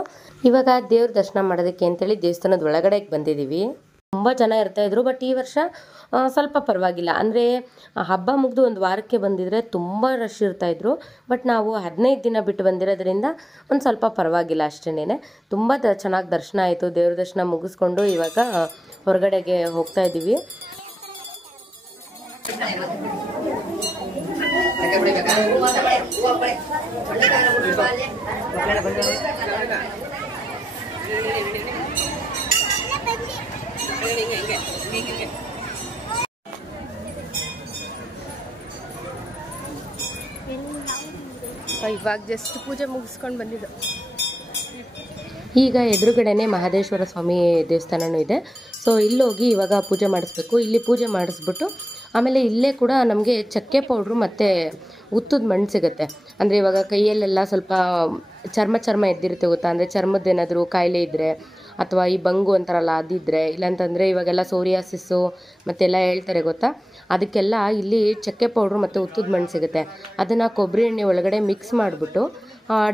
ಇವಾಗ ದೇವ್ರ ದರ್ಶನ ಮಾಡೋದಕ್ಕೆ ಅಂತೇಳಿ ದೇವಸ್ಥಾನದ ಒಳಗಡೆಗೆ ಬಂದಿದ್ದೀವಿ. ತುಂಬ ಜನ ಇರ್ತಾಯಿದ್ರು, ಬಟ್ ಈ ವರ್ಷ ಸ್ವಲ್ಪ ಪರವಾಗಿಲ್ಲ. ಅಂದರೆ ಹಬ್ಬ ಮುಗಿದು ಒಂದು ವಾರಕ್ಕೆ ಬಂದಿದ್ರೆ ತುಂಬ ರಶ್ ಇರ್ತಾಯಿದ್ರು, ಬಟ್ ನಾವು 15 ದಿನ ಬಿಟ್ಟು ಬಂದಿರೋದ್ರಿಂದ ಒಂದು ಸ್ವಲ್ಪ ಪರವಾಗಿಲ್ಲ ಅಷ್ಟೇನೆ. ತುಂಬ ಚೆನ್ನಾಗಿ ದರ್ಶನ ಆಯಿತು. ದೇವ್ರ ದರ್ಶನ ಮುಗಿಸ್ಕೊಂಡು ಇವಾಗ ಹೊರಗಡೆಗೆ ಹೋಗ್ತಾ ಇದ್ದೀವಿ. ಇವಾಗ ಜಸ್ಟ್ ಪೂಜೆ ಮುಗಿಸ್ಕೊಂಡು ಬಂದಿದ್ದು. ಈಗ ಎದುರುಗಡೆನೆ ಮಹದೇಶ್ವರ ಸ್ವಾಮಿ ದೇವಸ್ಥಾನನೂ ಇದೆ. ಸೊ ಇಲ್ಲೋಗಿ ಇವಾಗ ಪೂಜೆ ಮಾಡಿಸ್ಬೇಕು. ಇಲ್ಲಿ ಪೂಜೆ ಮಾಡಿಸ್ಬಿಟ್ಟು ಆಮೇಲೆ ಇಲ್ಲೇ ಕೂಡ ನಮಗೆ ಚಕ್ಕೆ ಪೌಡ್ರು ಮತ್ತು ಉತ್ತದ ಮಣ್ಣು ಸಿಗುತ್ತೆ. ಅಂದರೆ ಇವಾಗ ಕೈಯಲ್ಲೆಲ್ಲ ಸ್ವಲ್ಪ ಚರ್ಮ ಎದ್ದಿರುತ್ತೆ ಗೊತ್ತಾ, ಅಂದರೆ ಚರ್ಮದ್ದೇನಾದರೂ ಕಾಯಿಲೆ ಇದ್ದರೆ ಅಥವಾ ಈ ಬಂಗು ಅಂತಾರಲ್ಲ ಅದಿದ್ದರೆ, ಇಲ್ಲಾಂತಂದರೆ ಇವಾಗೆಲ್ಲ ಸೋರಿಯಾಸಿಸ್ಸು ಮತ್ತೆಲ್ಲ ಹೇಳ್ತಾರೆ ಗೊತ್ತಾ, ಅದಕ್ಕೆಲ್ಲ ಇಲ್ಲಿ ಚಕ್ಕೆ ಪೌಡ್ರು ಮತ್ತು ಉತ್ತದ ಮಣ್ಣು ಸಿಗುತ್ತೆ. ಅದನ್ನು ಕೊಬ್ಬರಿ ಎಣ್ಣೆ ಒಳಗಡೆ ಮಿಕ್ಸ್ ಮಾಡಿಬಿಟ್ಟು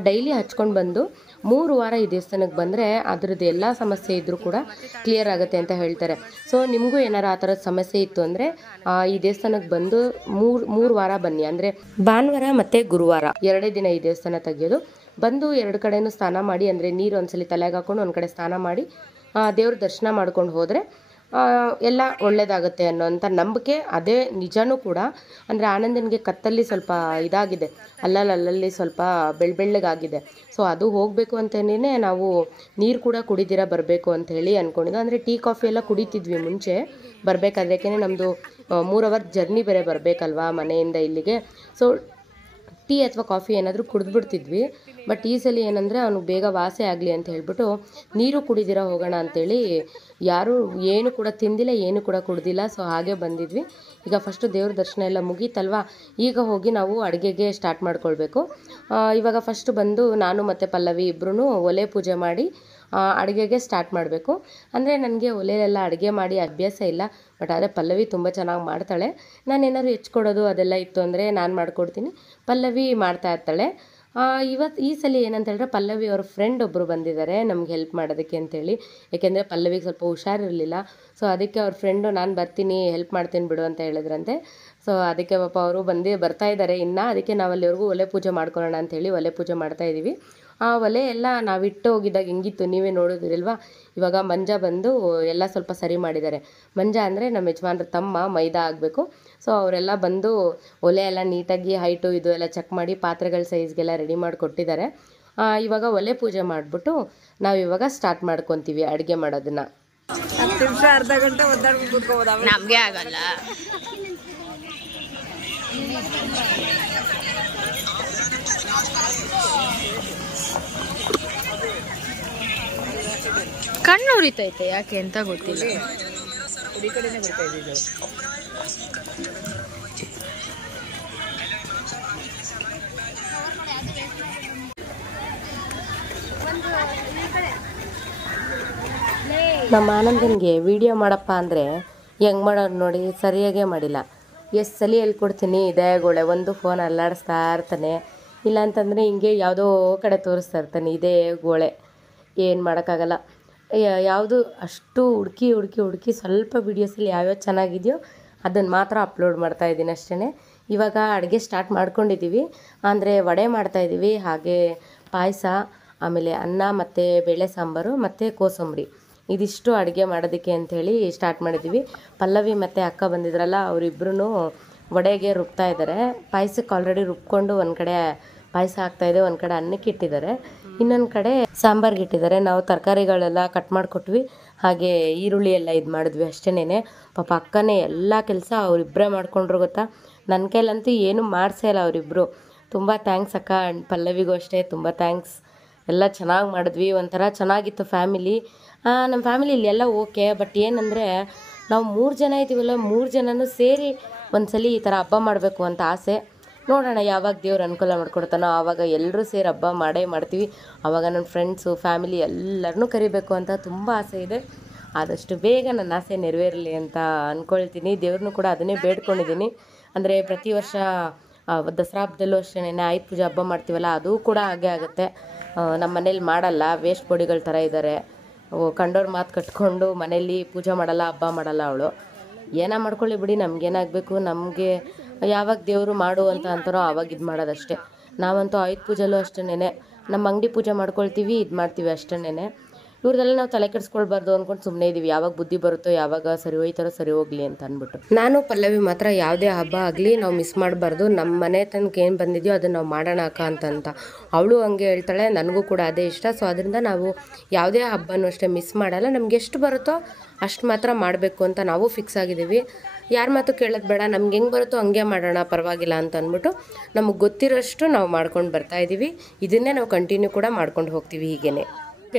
ಡೈಲಿ ಹಚ್ಕೊಂಡು ಬಂದು 3 ವಾರ ಈ ದೇವಸ್ಥಾನಕ್ಕೆ ಬಂದರೆ ಅದರದ್ದು ಎಲ್ಲ ಸಮಸ್ಯೆ ಇದ್ದರೂ ಕೂಡ ಕ್ಲಿಯರ್ ಆಗುತ್ತೆ ಅಂತ ಹೇಳ್ತಾರೆ. ಸೊ ನಿಮಗೂ ಏನಾರು ಆ ಥರದ ಸಮಸ್ಯೆ ಇತ್ತು ಅಂದರೆ ಈ ದೇವಸ್ಥಾನಕ್ಕೆ ಬಂದು 3 ವಾರ ಬನ್ನಿ. ಅಂದರೆ ಭಾನುವಾರ ಮತ್ತು ಗುರುವಾರ 2 ದಿನ ಈ ದೇವಸ್ಥಾನ ತೆಗೆಯೋದು. ಬಂದು 2 ಕಡೆನೂ ಸ್ನಾನ ಮಾಡಿ, ಅಂದರೆ ನೀರು ಒಂದ್ಸಲಿ ತಲೆಗೆ ಹಾಕೊಂಡು ಒಂದು ಕಡೆ ಸ್ನಾನ ಮಾಡಿ ದೇವ್ರ ದರ್ಶನ ಮಾಡ್ಕೊಂಡು ಹೋದರೆ ಎಲ್ಲ ಒಳ್ಳೆಯದಾಗುತ್ತೆ ಅನ್ನೋಂಥ ನಂಬಿಕೆ. ಅದೇ ನಿಜನೂ ಕೂಡ. ಅಂದರೆ ಆನಂದನಿಗೆ ಕತ್ತಲ್ಲಿ ಸ್ವಲ್ಪ ಇದಾಗಿದೆ, ಅಲ್ಲಲ್ಲಿ ಸ್ವಲ್ಪ ಬೆಳ್ಳಗಾಗಿದೆ. ಸೊ ಅದು ಹೋಗಬೇಕು ಅಂತಲೇ ನಾವು ನೀರು ಕೂಡ ಕುಡಿದಿರ ಬರಬೇಕು ಅಂತ ಹೇಳಿ ಅಂದ್ಕೊಂಡಿದ್ದು. ಅಂದರೆ ಟೀ ಕಾಫಿ ಎಲ್ಲ ಕುಡಿತಿದ್ವಿ ಮುಂಚೆ ಬರಬೇಕಾದ್ರೆ, ಯಾಕೆಂದರೆ ನಮ್ಮದು 3 ಅವರ್ ಜರ್ನಿ ಬೇರೆ ಬರಬೇಕಲ್ವಾ ಮನೆಯಿಂದ ಇಲ್ಲಿಗೆ. ಸೊ ಟೀ ಅಥವಾ ಕಾಫಿ ಏನಾದರೂ ಕುಡಿದ್ಬಿಡ್ತಿದ್ವಿ. ಬಟ್ ಈ ಸಲ ಏನಂದರೆ ಅವನು ಬೇಗ ವಾಸಿ ಆಗಲಿ ಅಂತ ಹೇಳ್ಬಿಟ್ಟು ನೀರು ಕುಡಿದಿರ ಹೋಗೋಣ ಅಂಥೇಳಿ ಯಾರೂ ಏನು ಕೂಡ ತಿಂದಿಲ್ಲ, ಏನು ಕೂಡ ಕುಡ್ದಿಲ್ಲ. ಸೊ ಹಾಗೆ ಬಂದಿದ್ವಿ. ಈಗ ಫಸ್ಟು ದೇವ್ರ ದರ್ಶನ ಎಲ್ಲ ಮುಗೀತಲ್ವ, ಈಗ ಹೋಗಿ ನಾವು ಅಡುಗೆಗೆ ಸ್ಟಾರ್ಟ್ ಮಾಡ್ಕೊಳ್ಬೇಕು. ಇವಾಗ ಫಸ್ಟು ಬಂದು ನಾನು ಮತ್ತು ಪಲ್ಲವಿ ಇಬ್ಬರೂ ಒಲೆ ಪೂಜೆ ಮಾಡಿ ಅಡುಗೆಗೆ ಸ್ಟಾರ್ಟ್ ಮಾಡಬೇಕು. ಅಂದರೆ ನನಗೆ ಒಲೆಯಲ್ಲೆಲ್ಲ ಅಡುಗೆ ಮಾಡಿ ಅಭ್ಯಾಸ ಇಲ್ಲ. ಬಟ್ ಆದರೆ ಪಲ್ಲವಿ ತುಂಬ ಚೆನ್ನಾಗಿ ಮಾಡ್ತಾಳೆ. ನಾನೇನಾದ್ರು ಹೆಚ್ಕೊಡೋದು ಅದೆಲ್ಲ ಇತ್ತು ಅಂದರೆ ನಾನು ಮಾಡಿಕೊಡ್ತೀನಿ, ಪಲ್ಲವಿ ಮಾಡ್ತಾ ಇರ್ತಾಳೆ. ಈ ಸಲ ಏನಂತ ಹೇಳಿದ್ರೆ ಪಲ್ಲವಿ ಅವ್ರ ಫ್ರೆಂಡ್ ಒಬ್ಬರು ಬಂದಿದ್ದಾರೆ ನಮ್ಗೆ ಹೆಲ್ಪ್ ಮಾಡೋದಕ್ಕೆ ಅಂತೇಳಿ. ಯಾಕೆಂದರೆ ಪಲ್ಲವಿಗೆ ಸ್ವಲ್ಪ ಹುಷಾರಿರಲಿಲ್ಲ. ಸೊ ಅದಕ್ಕೆ ಅವ್ರ ಫ್ರೆಂಡು ನಾನು ಬರ್ತೀನಿ ಹೆಲ್ಪ್ ಮಾಡ್ತೀನಿ ಬಿಡು ಅಂತ ಹೇಳಿದ್ರಂತೆ. ಸೊ ಅದಕ್ಕೆ ಪಾಪ ಅವರು ಬರ್ತಾ ಇದ್ದಾರೆ ಇನ್ನು. ಅದಕ್ಕೆ ನಾವು ಅಲ್ಲಿವರೆಗೂ ಒಲೆ ಪೂಜೆ ಮಾಡ್ಕೊಳ್ಳೋಣ ಅಂಥೇಳಿ ಒಲೆ ಪೂಜೆ ಮಾಡ್ತಾಯಿದ್ದೀವಿ. ಆ ಒಲೆ ಎಲ್ಲ ನಾವಿಟ್ಟು ಹೋಗಿದ್ದಾಗ ಹೆಂಗಿತ್ತು ನೀವೇ ನೋಡಿದಿರಲ್ವ. ಇವಾಗ ಮಂಜ ಬಂದು ಎಲ್ಲ ಸ್ವಲ್ಪ ಸರಿ ಮಾಡಿದ್ದಾರೆ. ಮಂಜ ಅಂದರೆ ನಮ್ಮ ಯಜಮಾನ್ರ ತಮ್ಮ, ಮೈದಾ ಆಗಬೇಕು. ಸೊ ಅವರೆಲ್ಲ ಬಂದು ಒಲೆ ಎಲ್ಲ ನೀಟಾಗಿ ಹೈಟು ಇದು ಎಲ್ಲ ಚೆಕ್ ಮಾಡಿ ಪಾತ್ರೆಗಳ ಸೈಜ್ಗೆಲ್ಲ ರೆಡಿ ಮಾಡಿ ಕೊಟ್ಟಿದ್ದಾರೆ. ಇವಾಗ ಒಲೆ ಪೂಜೆ ಮಾಡಿಬಿಟ್ಟು ನಾವು ಇವಾಗ ಸ್ಟಾರ್ಟ್ ಮಾಡ್ಕೊತೀವಿ ಅಡುಗೆ ಮಾಡೋದನ್ನು. 10 ನಿಮಿಷ ಅರ್ಧ ಗಂಟೆ ಒದ್ದಾಡ್ಕೊಂಡು ಕೂತ್ಕೋಬೋದ? ನಮಗೆ ಆಗಲ್ಲ. ಕಣ್ಣು ಉರಿತೈತೆ ಯಾಕೆ ಅಂತ ಗೊತ್ತಿಲ್ಲ. ಈ ಕಡೆನೇ ಬರ್ತಾ ಇದ್ದಿದ್ದು. ನಮ್ಮ ಆನಂದನಿಗೆ ವಿಡಿಯೋ ಮಾಡಪ್ಪ ಅಂದರೆ ಹೆಂಗೆ ಮಾಡೋದು ನೋಡಿ, ಸರಿಯಾಗೇ ಮಾಡಿಲ್ಲ. ಎಷ್ಟು ಸಲ ಹೇಳ್ಕೊಡ್ತೀನಿ ಇದೇಗೋಳೆ, ಒಂದು ಫೋನ್ ಅಲ್ಲಾಡಿಸ್ತಾ ಇರ್ತಾನೆ. ಇಲ್ಲ ಅಂತಂದರೆ ಹಿಂಗೆ ಯಾವುದೋ ಕಡೆ ತೋರಿಸ್ತಾ ಇರ್ತಾನೆ ಇದೇ ಗೋಳೆ. ಏನು ಮಾಡೋಕ್ಕಾಗಲ್ಲ. ಯಾವುದು ಅಷ್ಟು ಹುಡುಕಿ ಸ್ವಲ್ಪ ವೀಡಿಯೋಸಲ್ಲಿ ಯಾವ್ಯಾವ ಚೆನ್ನಾಗಿದೆಯೋ ಅದನ್ನು ಮಾತ್ರ ಅಪ್ಲೋಡ್ ಮಾಡ್ತಾಯಿದ್ದೀನಿ ಅಷ್ಟೇ. ಇವಾಗ ಅಡುಗೆ ಸ್ಟಾರ್ಟ್ ಮಾಡ್ಕೊಂಡಿದ್ದೀವಿ. ಅಂದರೆ ವಡೆ ಮಾಡ್ತಾಯಿದ್ದೀವಿ, ಹಾಗೆ ಪಾಯಸ, ಆಮೇಲೆ ಅನ್ನ ಮತ್ತು ಬೇಳೆ ಸಾಂಬಾರು ಮತ್ತು ಕೋಸಂಬರಿ, ಇದಿಷ್ಟು ಅಡುಗೆ ಮಾಡೋದಕ್ಕೆ ಅಂಥೇಳಿ ಸ್ಟಾರ್ಟ್ ಮಾಡಿದ್ದೀವಿ. ಪಲ್ಲವಿ ಮತ್ತು ಅಕ್ಕ ಬಂದಿದ್ರಲ್ಲ, ಅವರಿಬ್ಬರೂ ವಡೆಗೆ ರುಬ್ತಾ ಇದ್ದಾರೆ. ಪಾಯಸಕ್ಕೆ ಆಲ್ರೆಡಿ ರುಬ್ಕೊಂಡು ಒಂದು ಕಡೆ ಪಾಯಸ ಆಗ್ತಾಯಿದೆ, ಒಂದು ಕಡೆ ಅನ್ನಕ್ಕೆ ಇಟ್ಟಿದ್ದಾರೆ, ಇನ್ನೊಂದು ಕಡೆ ಸಾಂಬಾರ್ಗೆ ಇಟ್ಟಿದ್ದಾರೆ. ನಾವು ತರಕಾರಿಗಳೆಲ್ಲ ಕಟ್ ಮಾಡಿಕೊಟ್ವಿ, ಹಾಗೆ ಈರುಳ್ಳಿ ಎಲ್ಲ ಇದು ಮಾಡಿದ್ವಿ ಅಷ್ಟೇನೆ. ಪಾಪ ಅಕ್ಕನೇ ಎಲ್ಲ ಕೆಲಸ ಅವರಿಬ್ಬರೇ ಮಾಡ್ಕೊಂಡ್ರು ಗೊತ್ತಾ. ನನ್ನ ಕೈಲಂತೂ ಏನೂ ಮಾಡಿಸೇ ಇಲ್ಲ ಅವರಿಬ್ಬರು. ತುಂಬ ಥ್ಯಾಂಕ್ಸ್ ಅಕ್ಕ. ಪಲ್ಲವಿಗೂ ಅಷ್ಟೇ ತುಂಬ ಥ್ಯಾಂಕ್ಸ್. ಎಲ್ಲ ಚೆನ್ನಾಗಿ ಮಾಡಿದ್ವಿ, ಒಂಥರ ಚೆನ್ನಾಗಿತ್ತು ಫ್ಯಾಮಿಲಿ. ನಮ್ಮ ಫ್ಯಾಮಿಲಿಲಿ ಎಲ್ಲ ಓಕೆ. ಬಟ್ ಏನಂದರೆ ನಾವು 3 ಜನ ಇದ್ದೀವಲ್ಲ, 3 ಜನನೂ ಸೇರಿ ಒಂದ್ಸಲ ಈ ಥರ ಹಬ್ಬ ಮಾಡಬೇಕು ಅಂತ ಆಸೆ. ನೋಡೋಣ ಯಾವಾಗ ದೇವ್ರು ಅನುಕೂಲ ಮಾಡ್ಕೊಡ್ತಾನೋ ಆವಾಗ ಎಲ್ಲರೂ ಸೇರಿ ಹಬ್ಬ ಮಾಡೇ ಮಾಡ್ತೀವಿ. ಆವಾಗ ನನ್ನ ಫ್ರೆಂಡ್ಸು ಫ್ಯಾಮಿಲಿ ಎಲ್ಲರನ್ನೂ ಕರಿಬೇಕು ಅಂತ ತುಂಬ ಆಸೆ ಇದೆ. ಆದಷ್ಟು ಬೇಗ ನನ್ನ ಆಸೆ ನೆರವೇರಲಿ ಅಂತ ಅಂದ್ಕೊಳ್ತೀನಿ. ದೇವ್ರನ್ನೂ ಕೂಡ ಅದನ್ನೇ ಬೇಡ್ಕೊಂಡಿದ್ದೀನಿ. ಅಂದರೆ ಪ್ರತಿ ವರ್ಷ ದಸರಾ ಹಬ್ಬದಲ್ಲೂ ಅಷ್ಟೇ ಆಯುಧ ಪೂಜೆ ಹಬ್ಬ ಮಾಡ್ತೀವಲ್ಲ, ಅದು ಕೂಡ ಹಾಗೆ ಆಗುತ್ತೆ. ನಮ್ಮ ಮನೇಲಿ ಮಾಡಲ್ಲ, ವೇಸ್ಟ್ ಬಾಡಿಗಳ ಥರ ಇದ್ದಾರೆ. ಕಂಡೋರು ಮಾತು ಕಟ್ಕೊಂಡು ಮನೇಲಿ ಪೂಜೆ ಮಾಡಲ್ಲ, ಹಬ್ಬ ಮಾಡಲ್ಲ. ಅವಳು ಏನೋ ಮಾಡ್ಕೊಳ್ಳಿ ಬಿಡಿ, ನಮಗೇನಾಗಬೇಕು, ನಮಗೆ ಯಾವಾಗ ದೇವರು ಮಾಡು ಅಂತ ಅಂತಾರೋ ಆವಾಗ ಇದು ಮಾಡೋದಷ್ಟೇ. ನಾವಂತೂ ಆಯುಧ ಪೂಜೆಲ್ಲೂ ಅಷ್ಟೇನೆ ನಮ್ಮ ಅಂಗಡಿ ಪೂಜೆ ಮಾಡ್ಕೊಳ್ತೀವಿ, ಇದು ಮಾಡ್ತೀವಿ ಅಷ್ಟೇನೆ. ಇವ್ರದೆಲ್ಲ ನಾವು ತಲೆ ಕೆಡಿಸ್ಕೊಳ್ಬಾರ್ದು ಅಂದ್ಕೊಂಡು ಸುಮ್ಮನೆ ಇದ್ದೀವಿ. ಯಾವಾಗ ಬುದ್ಧಿ ಬರುತ್ತೋ, ಯಾವಾಗ ಸರಿ ಹೋಯ್ತಾರೋ ಸರಿ ಹೋಗಲಿ ಅಂತ ಅಂದ್ಬಿಟ್ಟು. ನಾನು ಪಲ್ಲವಿ ಮಾತ್ರ ಯಾವುದೇ ಹಬ್ಬ ಆಗಲಿ ನಾವು ಮಿಸ್ ಮಾಡಬಾರ್ದು. ನಮ್ಮ ಮನೆ ತನಕ ಏನು ಬಂದಿದೆಯೋ ಅದನ್ನು ನಾವು ಮಾಡೋಣ ಅಕ್ಕ ಅಂತ ಅವಳು ಹಂಗೆ ಹೇಳ್ತಾಳೆ. ನನಗೂ ಕೂಡ ಅದೇ ಇಷ್ಟ. ಸೊ ಅದರಿಂದ ನಾವು ಯಾವುದೇ ಹಬ್ಬನೂ ಅಷ್ಟೇ ಮಿಸ್ ಮಾಡಲ್ಲ. ನಮ್ಗೆ ಎಷ್ಟು ಬರುತ್ತೋ ಅಷ್ಟು ಮಾತ್ರ ಮಾಡಬೇಕು ಅಂತ ನಾವು ಫಿಕ್ಸ್ ಆಗಿದ್ದೀವಿ. ಯಾರ ಮಾತು ಕೇಳೋದು ಬೇಡ, ನಮ್ಗೆ ಹೆಂಗೆ ಬರುತ್ತೋ ಹಂಗೆ ಮಾಡೋಣ, ಪರವಾಗಿಲ್ಲ ಅಂತ ಅಂದ್ಬಿಟ್ಟು ನಮಗೆ ಗೊತ್ತಿರೋಷ್ಟು ನಾವು ಮಾಡ್ಕೊಂಡು ಬರ್ತಾಯಿದ್ದೀವಿ. ಇದನ್ನೇ ನಾವು ಕಂಟಿನ್ಯೂ ಕೂಡ ಮಾಡ್ಕೊಂಡು ಹೋಗ್ತೀವಿ ಹೀಗೇ.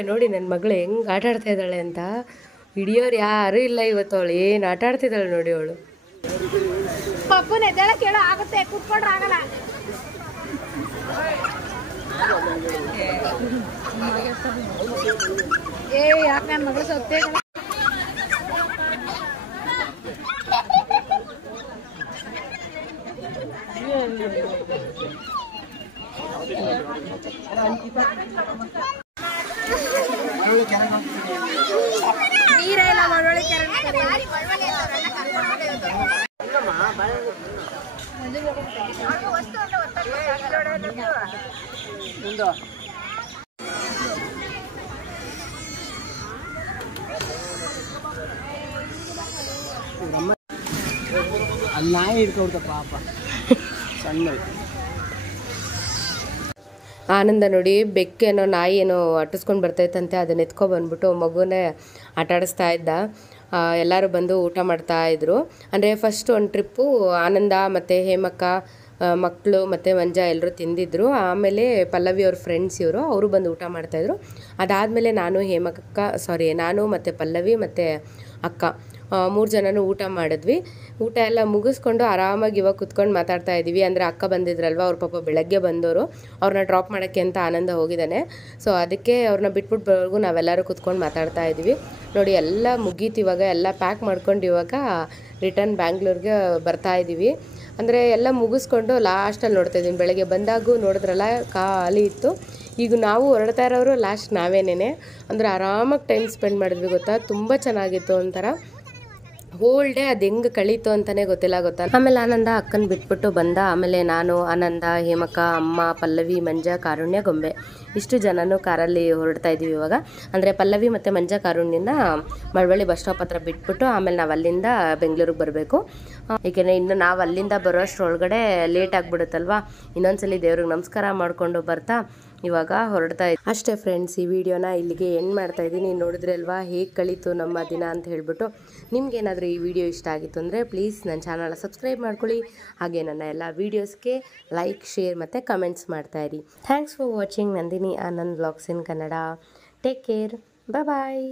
ನೋಡಿ ನನ್ನ ಮಗಳು ಹೆಂಗೆ ಆಟ ಆಡ್ತಾ ಇದ್ದಾಳೆ ಅಂತ. ಹಿಡಿಯೋರು ಯಾರೂ ಇಲ್ಲ ಇವತ್ತು. ಅವಳು ಏನು ಆಟ ಆಡ್ತಿದ್ದಾಳೆ ನೋಡಿ ಅವಳು. ಪಪ್ಪನ ಎದ್ದೇಳ ಕೇಳೋ ಆಗುತ್ತೆ, ಕೂತ್ಕೊಂಡ್ರೆ ಆಗಲ್ಲ. ಯಾಕೆ ನನ್ನ ಮಗಳು ಸತ್ತೇ ನೀರೇ ಇಲ್ಲ ಮಳವಳ್ಳಿ ಕೆರೆ. ಅಲ್ಲಿ ನಾಯಿ ಹಿಡ್ಕೊಳ್ತ ಪಾಪ ಸಣ್ಣ. ಆನಂದ ನೋಡಿ ಬೆಕ್ಕೇನೋ ನಾಯಿ ಏನೋ ಅಟ್ಟಿಸ್ಕೊಂಡು ಬರ್ತೈತಂತೆ, ಅದನ್ನ ಎತ್ಕೊಬಂದ್ಬಿಟ್ಟು ಮಗುನೇ ಆಟ ಆಡಿಸ್ತಾ ಇದ್ದ. ಎಲ್ಲರೂ ಬಂದು ಊಟ ಮಾಡ್ತಾಯಿದ್ರು. ಅಂದರೆ ಫಸ್ಟ್ ಒಂದು ಟ್ರಿಪ್ಪು ಆನಂದ ಮತ್ತು ಹೇಮಕ್ಕ ಮಕ್ಕಳು ಮತ್ತು ಮಂಜ ಎಲ್ಲರೂ ತಿಂದಿದ್ರು. ಆಮೇಲೆ ಪಲ್ಲವಿ ಅವ್ರ ಫ್ರೆಂಡ್ಸ್ ಅವರು ಬಂದು ಊಟ ಮಾಡ್ತಾಯಿದ್ರು. ಅದಾದಮೇಲೆ ನಾನು ಮತ್ತು ಪಲ್ಲವಿ ಮತ್ತು ಅಕ್ಕ 3 ಜನನೂ ಊಟ ಮಾಡಿದ್ವಿ. ಊಟ ಎಲ್ಲ ಮುಗಿಸ್ಕೊಂಡು ಆರಾಮಾಗಿ ಇವಾಗ ಕುತ್ಕೊಂಡು ಮಾತಾಡ್ತಾ ಇದ್ದೀವಿ. ಅಂದರೆ ಅಕ್ಕ ಬಂದಿದ್ರಲ್ವ, ಅವ್ರ ಪಾಪ ಬೆಳಗ್ಗೆ ಬಂದವರು, ಅವ್ರನ್ನ ಡ್ರಾಪ್ ಮಾಡೋಕ್ಕೆ ಅಂತ ಆನಂದ ಹೋಗಿದ್ದಾನೆ. ಸೊ ಅದಕ್ಕೆ ಅವ್ರನ್ನ ಬಿಟ್ಬಿಟ್ಟು ಬರೋವರೆಗೂ ನಾವೆಲ್ಲರೂ ಕುತ್ಕೊಂಡು ಮಾತಾಡ್ತಾ ಇದ್ದೀವಿ. ನೋಡಿ ಎಲ್ಲ ಮುಗೀತು ಇವಾಗ, ಎಲ್ಲ ಪ್ಯಾಕ್ ಮಾಡ್ಕೊಂಡು ಇವಾಗ ರಿಟರ್ನ್ ಬ್ಯಾಂಗ್ಳೂರ್ಗೆ ಬರ್ತಾ ಇದ್ದೀವಿ. ಅಂದರೆ ಎಲ್ಲ ಮುಗಿಸ್ಕೊಂಡು ಲಾಸ್ಟಲ್ಲಿ ನೋಡ್ತಾ ಇದ್ದೀನಿ. ಬೆಳಗ್ಗೆ ಬಂದಾಗೂ ನೋಡಿದ್ರಲ್ಲ ಖಾಲಿ ಇತ್ತು. ಈಗ ನಾವು ಹೊರಡ್ತಾ ಇರೋರು ಲಾಸ್ಟ್ ನಾವೇನೇನೆ. ಅಂದರೆ ಆರಾಮಾಗಿ ಟೈಮ್ ಸ್ಪೆಂಡ್ ಮಾಡಿದ್ವಿ ಗೊತ್ತಾ, ತುಂಬ ಚೆನ್ನಾಗಿತ್ತು. ಒಂಥರ ಹೋಲ್ ಡೇ ಅದು ಹೆಂಗೆ ಕಳೀತು ಅಂತಲೇ ಗೊತ್ತಾ. ಆಮೇಲೆ ಆನಂದ ಅಕ್ಕನ ಬಿಟ್ಬಿಟ್ಟು ಬಂದ. ಆಮೇಲೆ ನಾನು, ಆನಂದ, ಹೇಮಕ್ಕ, ಅಮ್ಮ, ಪಲ್ಲವಿ, ಮಂಜ, ಕಾರುಣ್ಯ, ಗೊಂಬೆ ಇಷ್ಟು ಜನನೂ ಕಾರಲ್ಲಿ ಹೊರಡ್ತಾ ಇದ್ದೀವಿ ಇವಾಗ. ಅಂದರೆ ಪಲ್ಲವಿ ಮತ್ತು ಮಂಜ ಕಾರುಣ್ಯನ ಮಳವಳ್ಳಿ ಬಸ್ ಸ್ಟಾಪ್ ಹತ್ರ ಬಿಟ್ಬಿಟ್ಟು ಆಮೇಲೆ ನಾವು ಅಲ್ಲಿಂದ ಬೆಂಗಳೂರಿಗೆ ಬರಬೇಕು. ಏಕೆಂದರೆ ಇನ್ನು ನಾವು ಅಲ್ಲಿಂದ ಬರೋಷ್ಟರೊಳಗಡೆ ಲೇಟ್ ಆಗಿಬಿಡುತ್ತಲ್ವ. ಇನ್ನೊಂದ್ಸಲಿ ದೇವ್ರಿಗೆ ನಮಸ್ಕಾರ ಮಾಡಿಕೊಂಡು ಬರ್ತಾ ಇವಾಗ ಹೊರಡ್ತಾ ಇದ್ದೀವಿ ಅಷ್ಟೇ ಫ್ರೆಂಡ್ಸ್. ಈ ವಿಡಿಯೋನ ಇಲ್ಲಿಗೆ ಎಂಡ್ ಮಾಡ್ತಾ ಇದ್ದೀನಿ. ನೋಡಿದ್ರೆ ಅಲ್ವಾ ಹೇಗೆ ಕಳೀತು ನಮ್ಮ ದಿನ ಅಂತ ಹೇಳ್ಬಿಟ್ಟು. ನಿಮ್ಗೇನಾದರೂ ಈ ವಿಡಿಯೋ ಇಷ್ಟ ಆಗಿತ್ತು ಅಂದರೆ ಪ್ಲೀಸ್ ನನ್ನ ಚಾನಲ್ನ ಸಬ್ಸ್ಕ್ರೈಬ್ ಮಾಡ್ಕೊಳ್ಳಿ. ಹಾಗೆ ನನ್ನ ಎಲ್ಲ ವೀಡಿಯೋಸ್ಗೆ ಲೈಕ್, ಶೇರ್ ಮತ್ತು ಕಮೆಂಟ್ಸ್ ಮಾಡ್ತಾಯಿರಿ. Thanks for watching Nandini Anand vlogs in Kannada. Take care, bye.